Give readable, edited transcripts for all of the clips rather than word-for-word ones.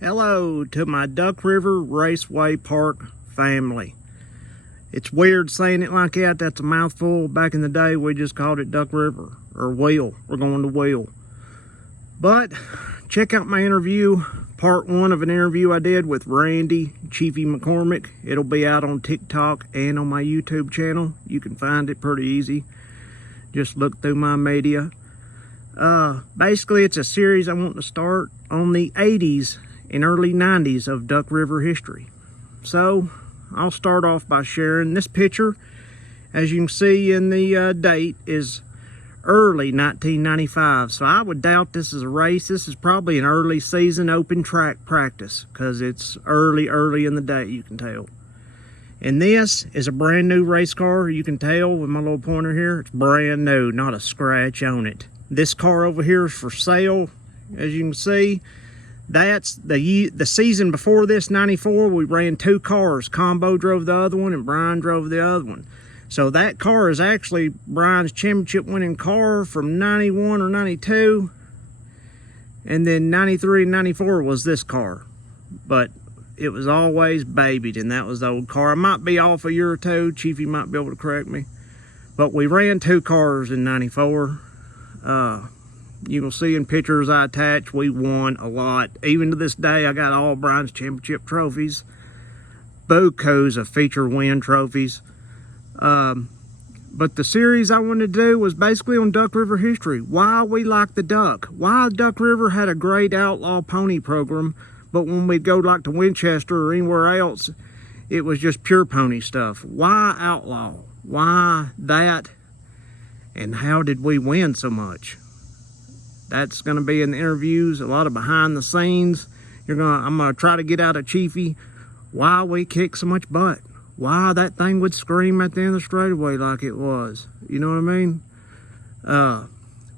Hello to my Duck River Raceway Park family. It's weird saying it like that. That's a mouthful. Back in the day, we just called it Duck River or Wheel. We're going to Wheel. But check out my interview, part one of an interview I did with Randy McCormick. It'll be out on TikTok and on my YouTube channel. You can find it pretty easy. Just look through my media. Basically, it's a series I want to start on the 80s and early 90s of Duck River history. So I'll start off by sharing this picture. As you can see in the date is early 1995. So I would doubt this is a race. This is probably an early season open track practice because it's early in the day, you can tell. And this is a brand new race car. You can tell with my little pointer here, it's brand new, not a scratch on it. This car over here is for sale. As you can see, that's the season before this, 94, we ran two cars. Combo drove the other one and Brian drove the other one. So that car is actually Brian's championship winning car from 91 or 92. And then 93 and 94 was this car. But it was always babied, and that was the old car. I might be off a year or two. Chiefy might be able to correct me. But we ran two cars in 94. You will see in pictures I attach, we won a lot. Even to this day, I got all Brian's championship trophies. Bukus of feature win trophies. But the series I wanted to do was basically on Duck River history. Why we like the duck. Why Duck River had a great outlaw pony program, but when we'd go like to Winchester or anywhere else, it was just pure pony stuff. Why outlaw? Why that? And how did we win so much? That's going to be in the interviews, a lot of behind the scenes. I'm going to try to get out of Chiefy why we kick so much butt. Why that thing would scream at the end of the straightaway like it was. You know what I mean?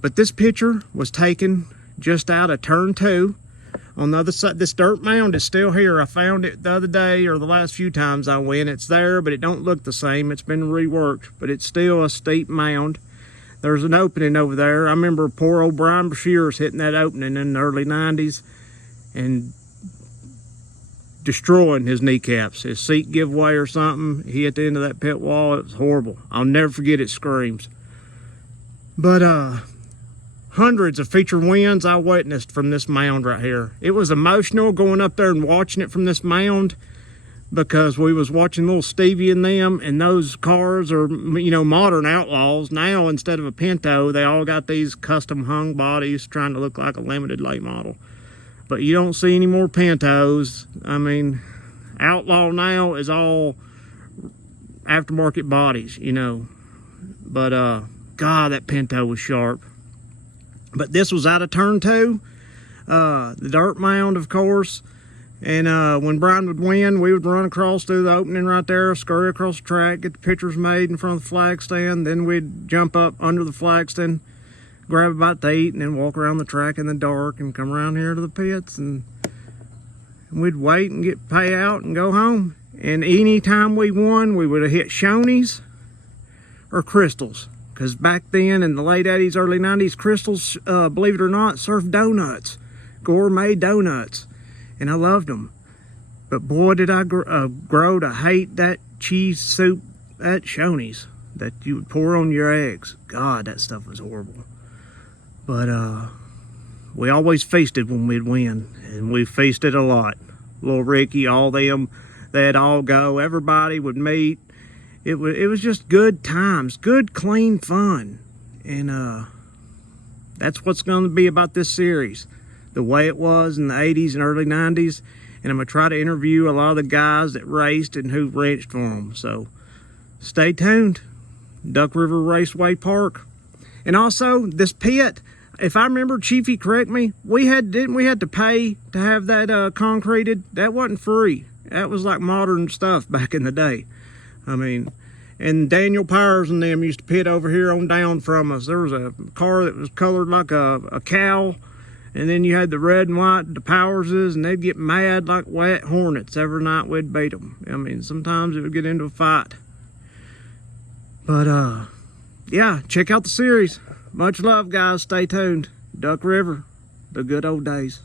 But this picture was taken just out of turn 2. On the other side, this dirt mound is still here. I found it the other day, or the last few times I went. It's there, but it don't look the same. It's been reworked, but it's still a steep mound. There's an opening over there. I remember poor old Brian Brashears hitting that opening in the early 90s and destroying his kneecaps. His seat give way or something. He hit the end of that pit wall. It was horrible. I'll never forget it screams. But hundreds of feature wins I witnessed from this mound right here. It was emotional going up there and watching it from this mound, because we was watching little Stevie and them, and those cars are, you know, modern outlaws. Now, instead of a Pinto, they all got these custom hung bodies trying to look like a limited late model. But you don't see any more Pintos. I mean, outlaw now is all aftermarket bodies, you know. But, God, that Pinto was sharp. But this was out of turn 2. The dirt mound, of course. And when Brian would win, we would run across through the opening right there, scurry across the track, get the pictures made in front of the flag stand. Then we'd jump up under the flag stand, grab a bite to eat, and then walk around the track in the dark and come around here to the pits. And we'd wait and get pay out and go home. And any time we won, we would have hit Shoney's or Crystals. Because back then, in the late 80s, early 90s, Crystals, believe it or not, served donuts, gourmet donuts. And I loved them. But boy, did I grow to hate that cheese soup at Shoney's that you would pour on your eggs. God, that stuff was horrible. But we always feasted when we'd win. And we feasted a lot. Little Ricky, all them, they'd all go. Everybody would meet. It was just good times. Good, clean fun. And that's what's going to be about this series. The way it was in the 80s and early 90s. And I'm going to try to interview a lot of the guys that raced and who wrenched for them. So stay tuned. Duck River Raceway Park. And also, this pit, if I remember, Chiefy, correct me, didn't we have to pay to have that concreted? That wasn't free. That was like modern stuff back in the day. I mean, and Daniel Powers and them used to pit over here on down from us. There was a car that was colored like a cow. And then you had the red and white, the Powerses, and they'd get mad like wet hornets. Every night we'd beat them. I mean, sometimes it would get into a fight. But, yeah, check out the series. Much love, guys. Stay tuned. Duck River, the good old days.